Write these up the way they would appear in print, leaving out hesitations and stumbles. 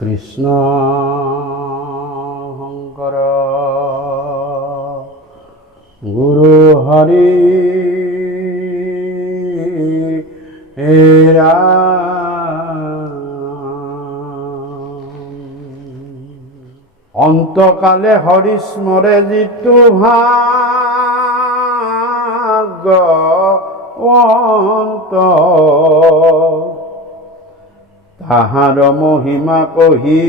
কৃষ্ণ শংকৰ গুৰু হৰি অন্তকালে হৰি স্মৰে যিটো ভাগৱন্ত তাহাৰ মহিমা কহি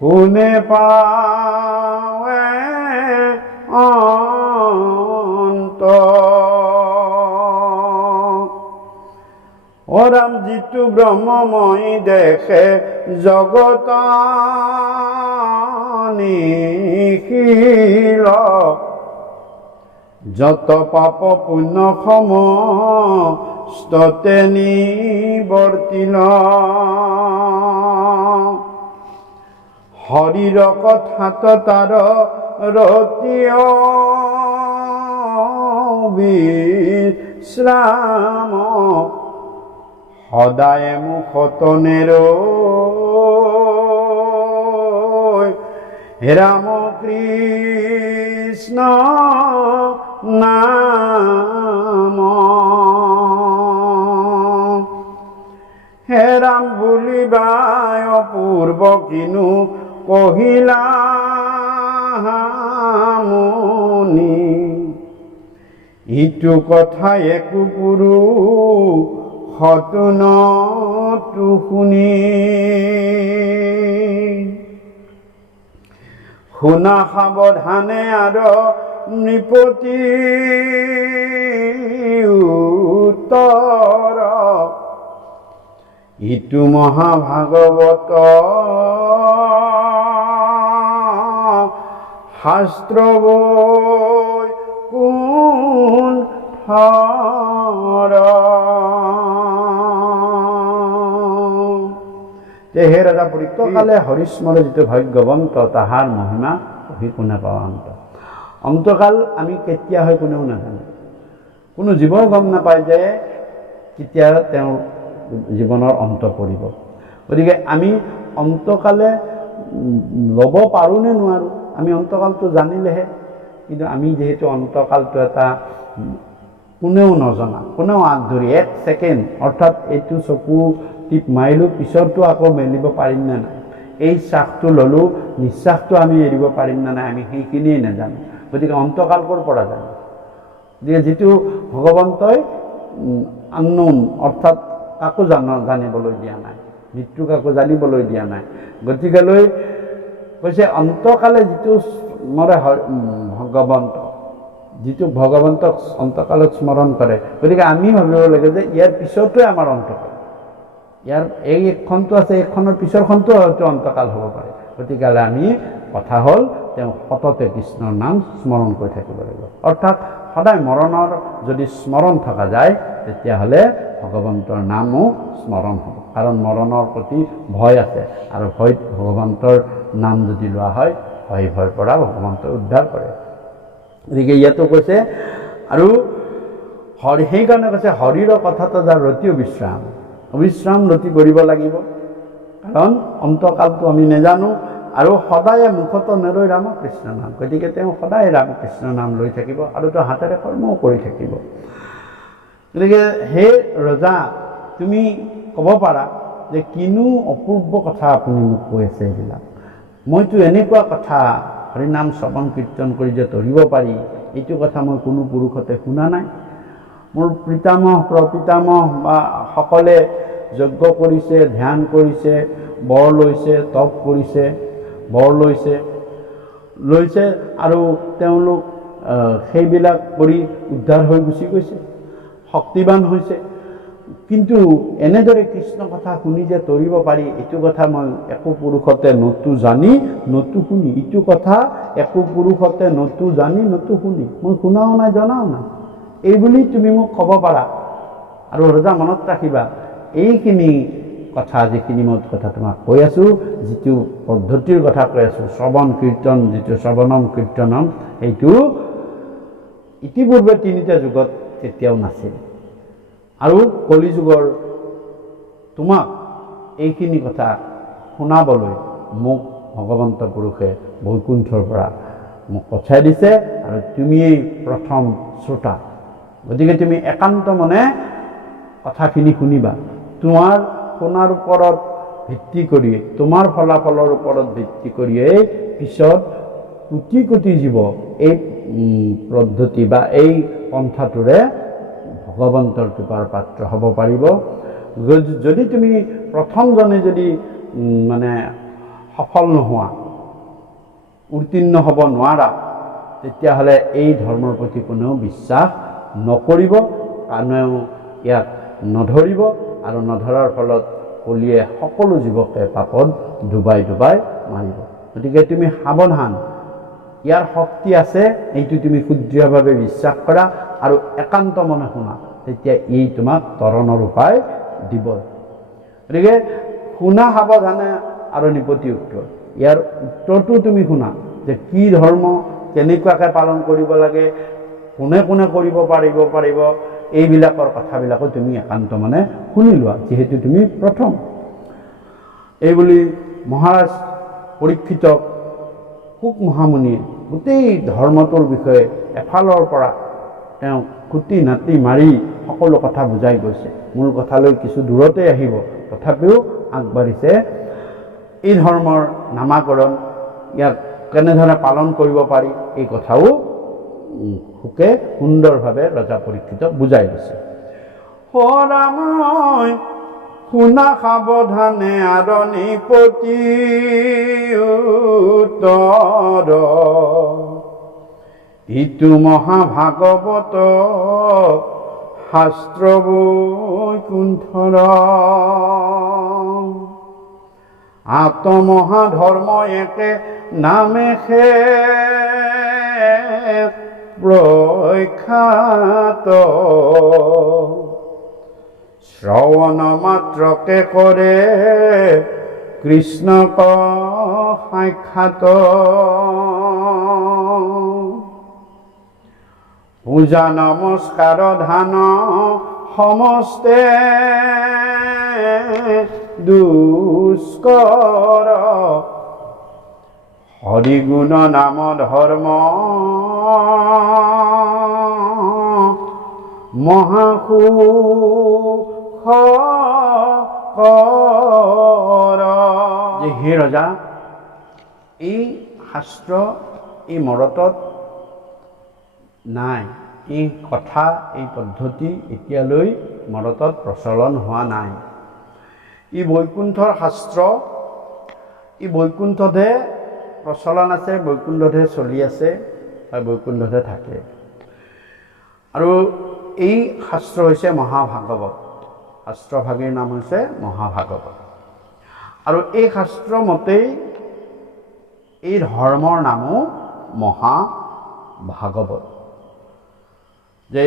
কোনে পাৱে অন্ত। অ ৰাম যিটো ব্ৰহ্মময় দেখে জগত নিখিল যত পাপ পুণ্য সমস্ততে নিবৰ্তিল হৰিৰ কথাত তাৰ ৰতি বিশ্ৰাম সদায় মুখত নেৰৈ ৰাম কৃষ্ণ নাম। হে ৰাম বুলিবাই অপূৰ্ব কিনো কহিলা মুনি ইটো কথা একো পুৰুষতো নতো শুনি। শুনা সাৱধানে আৰু নৃপতি উত্তৰ ইটো মহাভাগৱত শাস্ত্ৰ বৈ কোন হে ৰজা পৰীক্ষকালে হৰিস্মৰে যিটো ভাগ্যৱন্ত তাহাৰ মহিমা কহি কোনে পাৱা অন্ত। অন্তকাল আমি কেতিয়া হয় কোনেও নাজানে, কোনো জীৱই গম নাপায় যে কেতিয়া তেওঁৰ জীৱনৰ অন্ত পৰিব। গতিকে আমি অন্তকালে ল'ব পাৰোঁ নে নোৱাৰোঁ, আমি অন্তকালটো জানিলেহে। কিন্তু আমি যিহেতু অন্তকালটো এটা কোনেও নজনা, কোনেও আগ ধৰি এক ছেকেণ্ড অৰ্থাৎ এইটো চকু টিপ মাৰিলোঁ পিছতো আকৌ মেলিব পাৰিম নে নাই, এই শ্বাসটো ল'লোঁ নিশ্বাসটো আমি এৰিব পাৰিম নে নাই, আমি সেইখিনিয়ে নাজানো। গতিকে অন্তকাল ক'ৰ পৰা জানো? গতিকে যিটো ভগৱন্তই আননোন অৰ্থাৎ কাকো জানিবলৈ দিয়া নাই, মৃত্যু কাকো জানিবলৈ দিয়া নাই। গতিকেলৈ কৈছে অন্তকালে যিটো স্মৰে ভগৱন্ত, যিটো ভগৱন্তক অন্তকালত স্মৰণ কৰে। গতিকে আমি ভাবিব লাগে যে ইয়াৰ পিছতে আমাৰ অন্তকাল, ইয়াৰ এই একখনটো আছে, একখনৰ পিছৰখনটো হয়তো অন্তকাল হ'ব পাৰে। গতিকেলৈ আমি কথা হ'ল তেওঁ সততে কৃষ্ণৰ নাম স্মৰণ কৰি থাকিব লাগিব। অৰ্থাৎ সদায় মৰণৰ যদি স্মৰণ থকা যায় তেতিয়াহ'লে ভগৱন্তৰ নামো স্মৰণ হ'ব, কাৰণ মৰণৰ প্ৰতি ভয় আছে আৰু ভয়ত ভগৱন্তৰ নাম যদি লোৱা হয় ভয়ৰ পৰা ভগৱন্তই উদ্ধাৰ কৰে। গতিকে ইয়াতো কৈছে আৰু সেইকাৰণে কৈছে হৰিৰ কথাটো যাৰ ৰতি অবিশ্ৰাম ৰতি কৰিব লাগিব, কাৰণ অন্তকালটো আমি নাজানো। আৰু সদায় মুখত নেৰৈ ৰামকৃষ্ণ নাম, গতিকে তেওঁ সদায় ৰামকৃষ্ণ নাম লৈ থাকিব আৰু তেওঁ হাতেৰে কৰ্মও কৰি থাকিব। গতিকে হে ৰজা তুমি ক'ব পাৰা যে কিনো অপূৰ্ব কথা আপুনি মোক কৈ আছে এইবিলাক, মইতো এনেকুৱা কথা হৰিনাম শ্ৰৱণ কীৰ্তন কৰি যে তৰিব পাৰি এইটো কথা মই কোনো পুৰুষতে শুনা নাই। মোৰ পিতামহ প্ৰপিতামহ বা সকলে যজ্ঞ কৰিছে, ধ্যান কৰিছে, বৰ লৈছে, তপ কৰিছে, বৰ লৈছে আৰু তেওঁলোক সেইবিলাক কৰি উদ্ধাৰ হৈ গুচি গৈছে, শক্তিবান হৈছে। কিন্তু এনেদৰে কৃষ্ণ কথা শুনি যে তৰিব পাৰি এইটো কথা মই একো পুৰুষতে নতো জানি নতো শুনি, এইটো কথা একো পুৰুষতে নতো জানি নতো শুনি, মই শুনাও নাই জনাও নাই, এইবুলি তুমি মোক ক'ব পাৰা। আৰু ৰজা মনত ৰাখিবা এইখিনি কথা যিখিনি মই কথা তোমাক কৈ আছোঁ, যিটো পদ্ধতিৰ কথা কৈ আছোঁ, শ্ৰৱণ কীৰ্তন, যিটো শ্ৰৱণম কীৰ্তনম, সেইটো ইতিপূৰ্বে তিনিটা যুগত কেতিয়াও নাছিল। আৰু কলিযুগৰ তোমাক এইখিনি কথা শুনাবলৈ মোক ভগৱন্ত পুৰুষে বৈকুণ্ঠৰ পৰা মোক পঠাই দিছে আৰু তুমিয়েই প্ৰথম শ্ৰোতা। গতিকে তুমি একান্ত মনে কথাখিনি শুনিবা। তোমাৰ শুনাৰ ওপৰত ভিত্তি কৰি, তোমাৰ ফলাফলৰ ওপৰত ভিত্তি কৰিয়েই পিছত কোটি কোটি জীৱ এই পদ্ধতি বা এই পন্থাটোৰে ভগৱন্তৰ কৃপাৰ পাত্ৰ হ'ব পাৰিব। যদি তুমি প্ৰথমজনে যদি মানে সফল নোহোৱা, উত্তীৰ্ণ হ'ব নোৱাৰা, তেতিয়াহ'লে এই ধৰ্মৰ প্ৰতি কোনেও বিশ্বাস নকৰিব, কোনেও ইয়াক নধৰিব আৰু নধৰাৰ ফলত কলিয়ে সকলো জীৱকে পাপত ডুবাই ডুবাই মাৰিব। গতিকে তুমি সাৱধান, ইয়াৰ শক্তি আছে, এইটো তুমি শুদ্ধভাৱে বিশ্বাস কৰা আৰু একান্ত মনে শুনা, তেতিয়া ই তোমাক তৰণৰ উপায় দিব। গতিকে শুনা সাৱধানে আৰু নিপতি উত্তৰ। ইয়াৰ উত্তৰটো তুমি শুনা যে কি ধৰ্ম কেনেকুৱাকৈ পালন কৰিব লাগে, কোনে কোনে কৰিব পাৰিব, এইবিলাকৰ কথাবিলাকো তুমি একান্ত মনে শুনি লোৱা, যিহেতু তুমি প্ৰথম। এইবুলি মহাৰাজ পৰীক্ষিতক শুক মহামুনিয়ে গোটেই ধৰ্মটোৰ বিষয়ে এফালৰ পৰা তেওঁ খুটি নাতি মাৰি সকলো কথা বুজাই গৈছে। মূল কথালৈ কিছু দূৰতে আহিব, তথাপিও আগবাঢ়িছে। এই ধৰ্মৰ নামাকৰণ, ইয়াক কেনেধৰণে পালন কৰিব পাৰি, এই কথাও শুকে সুন্দৰভাৱে ৰজা পৰীক্ষিতক বুজাই দিছে। ৰামই শুনা সাৱধানে আৰু নিপতি উত্তৰ, ইটো মহাভাগৱত শাস্ত্ৰ বৈকুণ্ঠৰ, আত্মমহাধৰ্ম একে নামেহে প্ৰখ্যাত, শ্ৰৱণ মাত্ৰকে কৰে কৃষ্ণক সাক্ষাৎ, পূজা নমস্কাৰ ধান সমস্তে দুষ্কৰ, হৰিগুণ নাম ধৰ্ম মহাসুখকৰ। হে ৰজা, এই শাস্ত্ৰ এই মৰতত নাই, এই কথা এই পদ্ধতি এতিয়ালৈ মৰতত প্ৰচলন হোৱা নাই। ই বৈকুণ্ঠৰ শাস্ত্ৰ, ই বৈকুণ্ঠতহে প্ৰচলন আছে, বৈকুণ্ঠতহে চলি আছে আৰু বৈকুণ্ঠতহে থাকে। আৰু এই শাস্ত্ৰ হৈছে মহাভাগৱত, শাস্ত্ৰভাগীৰ নাম হৈছে মহাভাগৱত। আৰু এই শাস্ত্ৰ মতেই এই ধৰ্মৰ নামো মহাভাগৱত। যে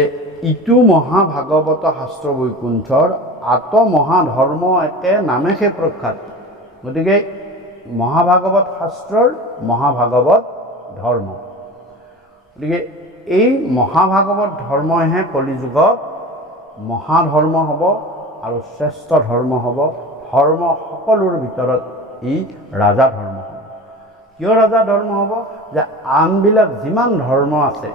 ইটো মহাভাগৱত শাস্ত্ৰ বৈকুণ্ঠৰ, আত্মমহাধৰ্ম একে নামেহে প্ৰখ্যাত। গতিকে মহাভাগৱত শাস্ত্ৰৰ মহাভাগৱত ধৰ্ম। গতিকে এই মহাভাগৱত ধৰ্মহে কলিযুগত মহাধৰ্ম হ'ব আৰু শ্ৰেষ্ঠ ধৰ্ম হ'ব। ধৰ্ম সকলোৰ ভিতৰত ই ৰাজা ধৰ্ম হ'ব। কিয় ৰাজা ধৰ্ম হ'ব? যে আনবিলাক যিমান ধৰ্ম আছে,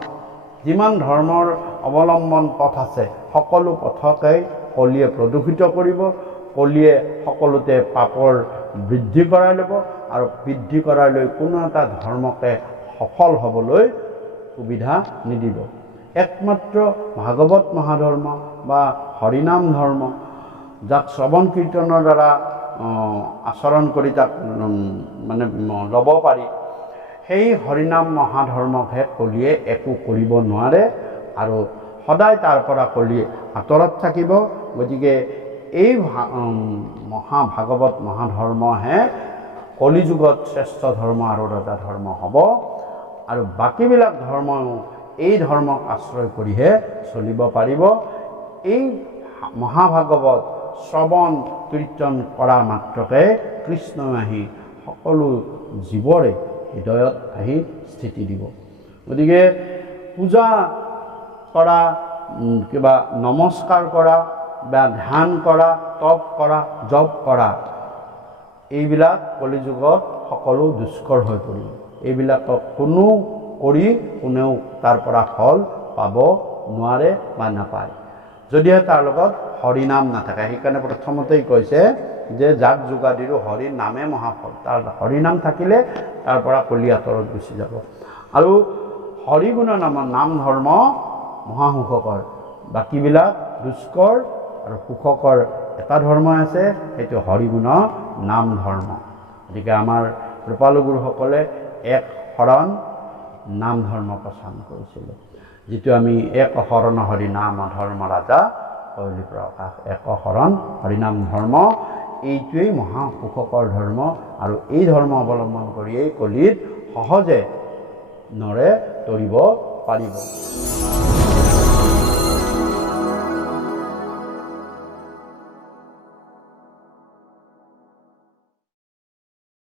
যিমান ধৰ্মৰ অৱলম্বন পথ আছে, সকলো পথকেই কলিয়ে প্ৰদূষিত কৰিব। কলিয়ে সকলোতে পাপৰ বৃদ্ধি কৰাই ল'ব আৰু বৃদ্ধি কৰাই লৈ কোনো এটা ধৰ্মকে সফল হ'বলৈ সুবিধা নিদিব। একমাত্ৰ ভাগৱত মহাধৰ্ম বা হৰিনাম ধৰ্ম, যাক শ্ৰৱণ কীৰ্তনৰ দ্বাৰা আচৰণ কৰি তাক মানে ল'ব পাৰি, সেই হৰিনাম মহাধৰ্মকহে কলিয়ে একো কৰিব নোৱাৰে আৰু সদায় তাৰ পৰা কলিয়ে আঁতৰত থাকিব। গতিকে এই মহাভাগৱত মহাধৰ্মহে কলিযুগত শ্ৰেষ্ঠ ধৰ্ম আৰু ৰজা ধৰ্ম হ'ব। আৰু বাকীবিলাক ধৰ্মও এই ধৰ্মক আশ্ৰয় কৰিহে চলিব পাৰিব। এই মহাভাগৱত শ্ৰৱণ কীৰ্তন কৰা মাত্ৰকে কৃষ্ণ আহি সকলো জীৱৰে হৃদয়ত আহি স্থিতি দিব। গতিকে পূজা কৰা, কিবা নমস্কাৰ কৰা, বা ধ্যান কৰা, তপ কৰা, জপ কৰা, এইবিলাক কলিযুগত সকলো দুষ্কৰ হৈ পৰিল। এইবিলাকক কোনো কৰি কোনেও তাৰ পৰা ফল পাব নোৱাৰে বা নাপায়, যদিহে তাৰ লগত হৰিনাম নাথাকে। সেইকাৰণে প্ৰথমতেই কৈছে যে যাক যোগাদিৰো হৰি নামে মহাফল। তাৰ হৰিনাম থাকিলে তাৰ পৰা কলি আঁতৰত গুচি যাব। আৰু হৰিগুণ নাম ধৰ্ম মহাসুখকৰ, বাকীবিলাক দুষ্কৰ আৰু সুখকৰ এটা ধৰ্ম আছে, সেইটো হৰিগুণ নাম ধৰ্ম। গতিকে আমাৰ কৃপালু গুৰুসকলে এক শৰণ নাম ধৰ্ম প্ৰচাৰ কৰিছিলে, যিটো আমি এক শৰণ হৰি নাম ধৰ্ম ৰাজা শৈলী প্ৰকাশ। এক শৰণ হৰিনাম ধৰ্ম, এইটোৱেই মহাসুখকৰ ধৰ্ম। আৰু এই ধৰ্ম অৱলম্বন কৰিয়েই কলিত সহজে নৰে তৰিব পাৰিব।